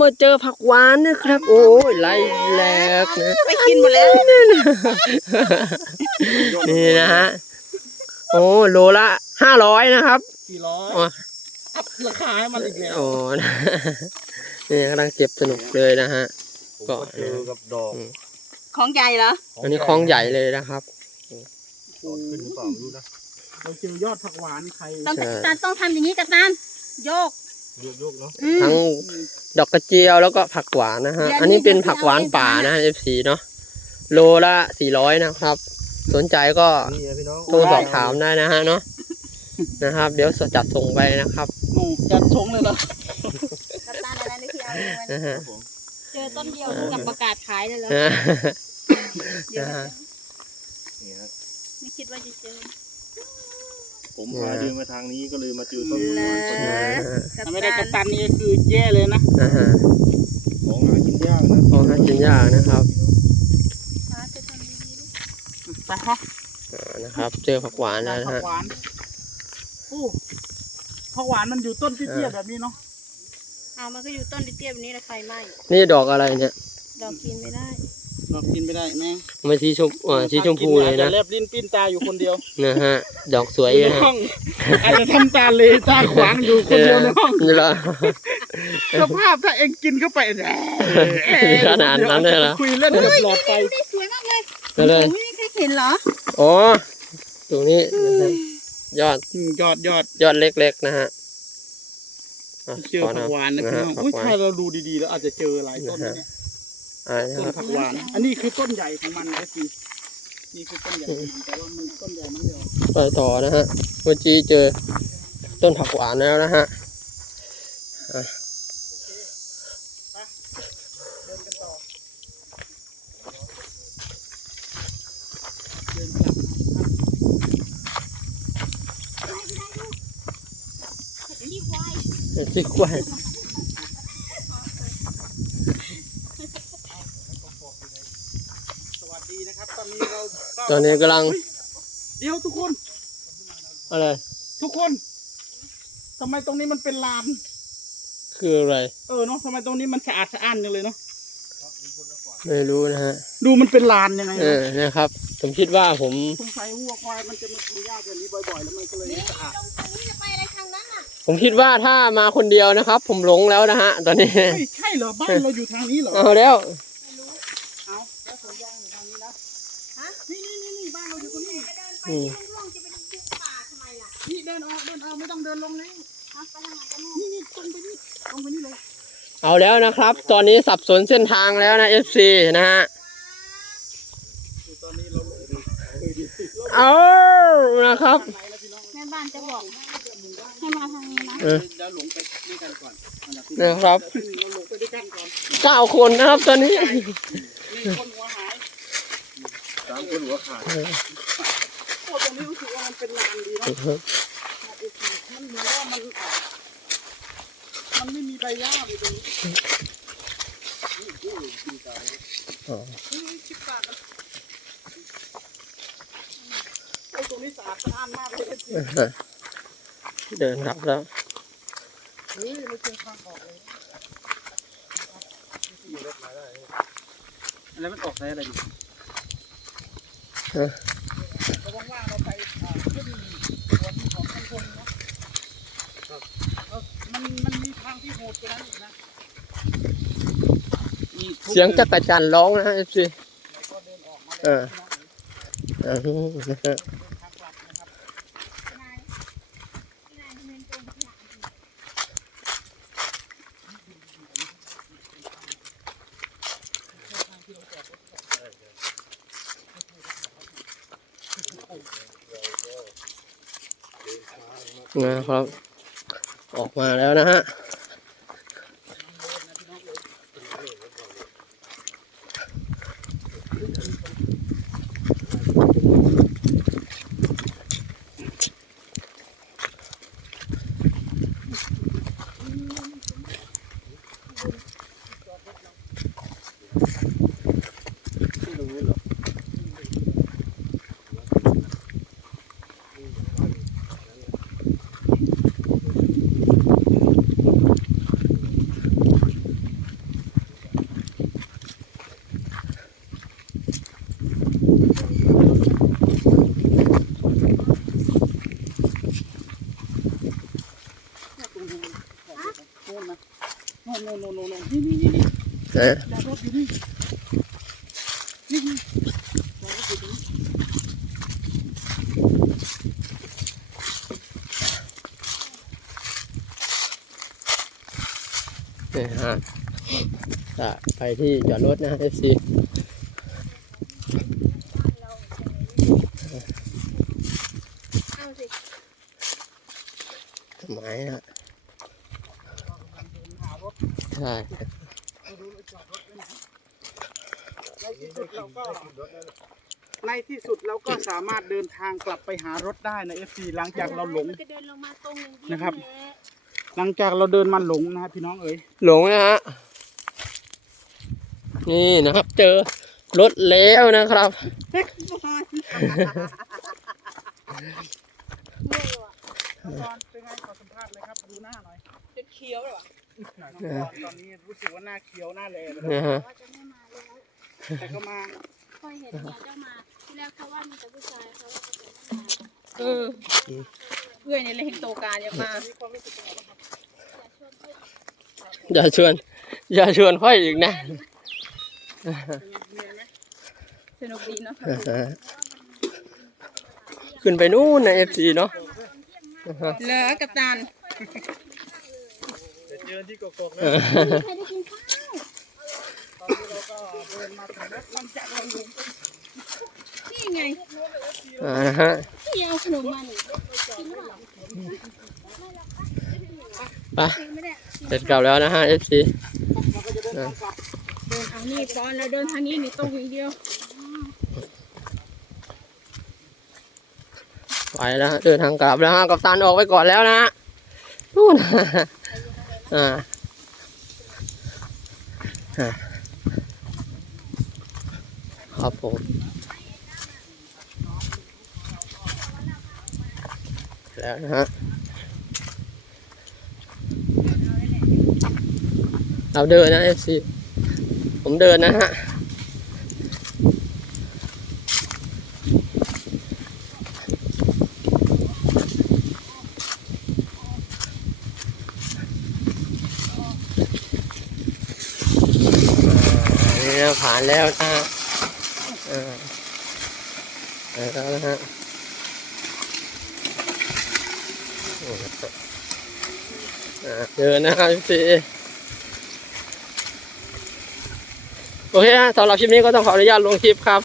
มาเจอผักหวานนะครับ โอ้ยไล่แหลกนะไปกินหมดแล้วนี่นะฮะโอ้โลละห้าร้อยนะครับสี่ร้อยอ๋ออัพราคาให้มันอีกแล้วโอ้นี่กำลังเก็บสนุกเลยนะฮะผมก็เจอกับดอกของใหญ่เหรออันนี้คลองใหญ่เลยนะครับดอกขึ้นหรือเปล่าไม่รู้นะเราเจอยอดผักหวานใครต้องใช่การต้องทำอย่างนี้กับตันโยกโยกๆเนาะ อืมทั้งดอกกระเจียวแล้วก็ผักหวานนะฮะเดี๋ยวอันนี้เป็นนี้ผักหวานป่านะ FC เนาะ โลละสี่ร้อยนะครับ สนใจก็นี่ไงพี่น้องโทรสอบถามได้นะฮะเนาะ นะครับ เดี๋ยวจัดส่งไปนะครับหนูจัดชงเลยเหรอกับตันอะไรนี่คือเอาเลยมันนะฮะครับผมเจอต้นเดียวกับประกาศขายเลยเหรอนะฮะเดี๋ยวนะฮะนี่ฮะ ไม่คิดว่าจะเจอ ผมพาเดินมาทางนี้ก็เลยมาเจอต้นเลไม้ต้นยนี้กับถ้าไม่ได้ตักันบตันนี่คือแย่เลยนะนะฮะของหากินยากนะของหากินยากนะครับฟ้าจะทำดีๆลูกไปฮะอ่านะครับ เจอผักหวานได้แล้วนะผัฮะกหวานโอ้ผักหวานมันอยู่ต้นเตี้ยๆแบบนี้เนาะ เอามันก็อยู่ต้นเตี้ยๆแบบนี้แล้วไฟไหม้นี่ดอกอะไรเนี่ย ดอกกินไม่ได้ เรากินไม่ได้แม่มันสีชมอ่าสีชมพูเลยนะอาจจแลบลิ้นปิ้นตาอยู่คนเดียวนะฮะ ดอกสวยอยู่ในนะฮะห้องอาจจะทำตาเลยตาขวางอยู่คนเดียวในห้องนี่ละสภาพถ้าเองกินเข้าไปแหมขนาดนั้นเลยเหรอ คุยเล่นกับหลอดไฟนี่สวยมากเลยก็เลยโอ้ยไม่เคยเห็นเหรออ๋อตรงนี้นะครับยอดอืมยอดยอดยอดเล็กๆนะฮะะเจอผักหวานนะนะพี่ฮะน้องผักอุ้ยหวาน ถ้าเราดูดีๆแล้วอาจจะเจอหลายต้นนะเนี่ย อ่านะต้นครับผักหวาน อันนี้คือต้นใหญ่ของมันนะสินี่คือต้นใหญ่ของมันแต่ว่ามันต้นใหญ่มันไม่ออกไปต่อนะฮะ เมื่อกี้เจอต้นผักหวานแล้วนะฮะอะเดินกันต่อเดินกลับนะครับที่กล้วย สวัสดีนะ ครับตอนนี้เราตอนนี้กำลัง เดี๋ยวทุกคน อะไร ทุกคนทำไมตรงนี้มันเป็นลาน คืออะไร เออเนาะทำไมตรงนี้มันสะอาดสะอ้านจังเลยเนาะไม่รู้นะฮะ ดูมันเป็นลานยังไงเอนะอนะครับ ผมคิดว่าผมสงสัยวัวควายมันจะมากินหญ้าแบบนี้บ่อยๆแล้วมันก็เลยนี่สะอาดตรงทางนี้จะไปอะไรทางนั้นอะผมคิดว่าถ้ามาคนเดียวนะครับ ผมหลงแล้วนะฮะ ตอนนี้เฮ้ยใช่เหรอบ้านเราอยู่ทางนี้เหรอเอาแล้ว ไม่รู้ เอาแล้วสวนยางอยู่ทางนี้นะ ฮะ นี่นี่นี่นี่บ้านเราอยู่ตรง นี้จะเดินไปที่ร่วงๆจะไปดูป่าทำไมล่ะนี่เดินออกเดินออกไม่ต้องเดินลงนะเอาไปทางไหนกันแน่นี่นี่ตรงไปนี่ตรงไปนี่เลย เอาแล้วนะครับ ตอนนี้สับสนเส้นทางแล้วนะ FC นะฮะคือตอนนี้เราลงเอานะครับไหนแล้วพี่น้องแม่บ้านจะบอกให้มาทางนี้นะเออเดี๋ยวหลงไปด้วยกันก่อนอันดับที่นะครับเราลงไปด้วยกันก่อนเก้าคนนะครับตอนนี้นี่คนหัวหายสามคนหัวขาด โอ้ตรงนี้รู้สึกว่ามันเป็นลานดีเนาะมันเหมือนว่ามันมันไม่มีใบหญ้าเลยตรงนี้อ๋อนี่ชิบปากมันโอ้ตรงนี้สะอาดสะอ้านมากเลยเดินกลับแล้วเฮ้ยไม่เจอทางออกเลยอะไรมันออกได้อะไรดิเออ เราว่างๆเราไปอ่าขึ้นสวนของท่านพงษ์เนาะเออ มันมีทางที่โหดกว่านั้นอีกนะนี่ทุบเสียงจักรจันทร์ร้องนะฮะ FC แล้วก็เดินออกมาเอออ่านะฮะทางกลับนะครับนายนายเงินตรงขยะนะครับ ออกมาแล้วนะฮะ เโน่นโน่นโน่นโน่นโน่นนี่นี่นี่ นี่นะจอดรถอยู่นี่นี่นี่จอดรถอยู่ตรงนี้นี่ฮะจะไปที่จอดรถนะ FC เอาสิทำไมฮะหารถใช่ ไม่รู้เลยจอดรถไว้ไหนใน ที่สุดเราก็ในที่สุดเราก็สามารถเดินทางกลับไปหารถได้นะเอฟซีหลังจากเราหลงมันจะเดินลงมาตรงอย่างเดียวนะครับ แหละหลังจากเราเดินมาหลงนะครับพี่น้องเอ๋ยหลงนะฮะ นี่นะครับ เจอรถแล้วนะครับ เมื่อยว่ะตอนเป็นไงขอสัมภาษณ์เลยครับดูหน้าหน่อยจะเคี้ยวเลยว่ะตอนนี้รู้สึกว่าหน้าเขียวหน้าแลเลยนะฮะ ว่าจะไม่มา แล้วแต่ก็มาค่อยเห็นเนี่ยเจ้ามาที่แรกเขาว่ามีแต่ผู้ชายเขาว่าจะไม่มาเออเพื่อนในเล่งโตการอย่ามามีความรู้สึกยังไงบ้างครับอย่าชวน อย่าชวนค่อยอีกนะเป็นไงเหนื่อยไหมสนุกดีเนาะอ่าฮะขึ้นไปนู่นนะ FC เนาะอ่าฮะเหลือกับตันเดี๋ยวเจอที่กกอกนะอ่าฮะใครได้กินข้าวตอนนี้เรา ก็เดินมาถึงรถหลังจากเราหลงนี่ไงอ่าฮะที่เอาขนมมานี่กินหรือเปล่าไปกินไม่ได้เสร็จกลับแล้วนะฮะ FC เราก็จะเดินทางกลับเดินเอานี่ก่อนแล้วเดินทางนี้นี่ตรงอย่างเดียวไปแล้วฮะเดินทางกลับแล้วฮะกับตันออกไปก่อนแล้วนะฮะนู่นฮะอ่าฮะ ครับผมแล้วนะฮะเราเดินนะเอฟซีผมเดินนะฮะอันนี้นะผ่านแล้วนะ อ่าแล้วนะฮะโอ้โหอ่าเดินนะฮะพี่โอเคฮะสำหรับคลิปนี้ก็ต้องขออนุญาตลงคลิปครับ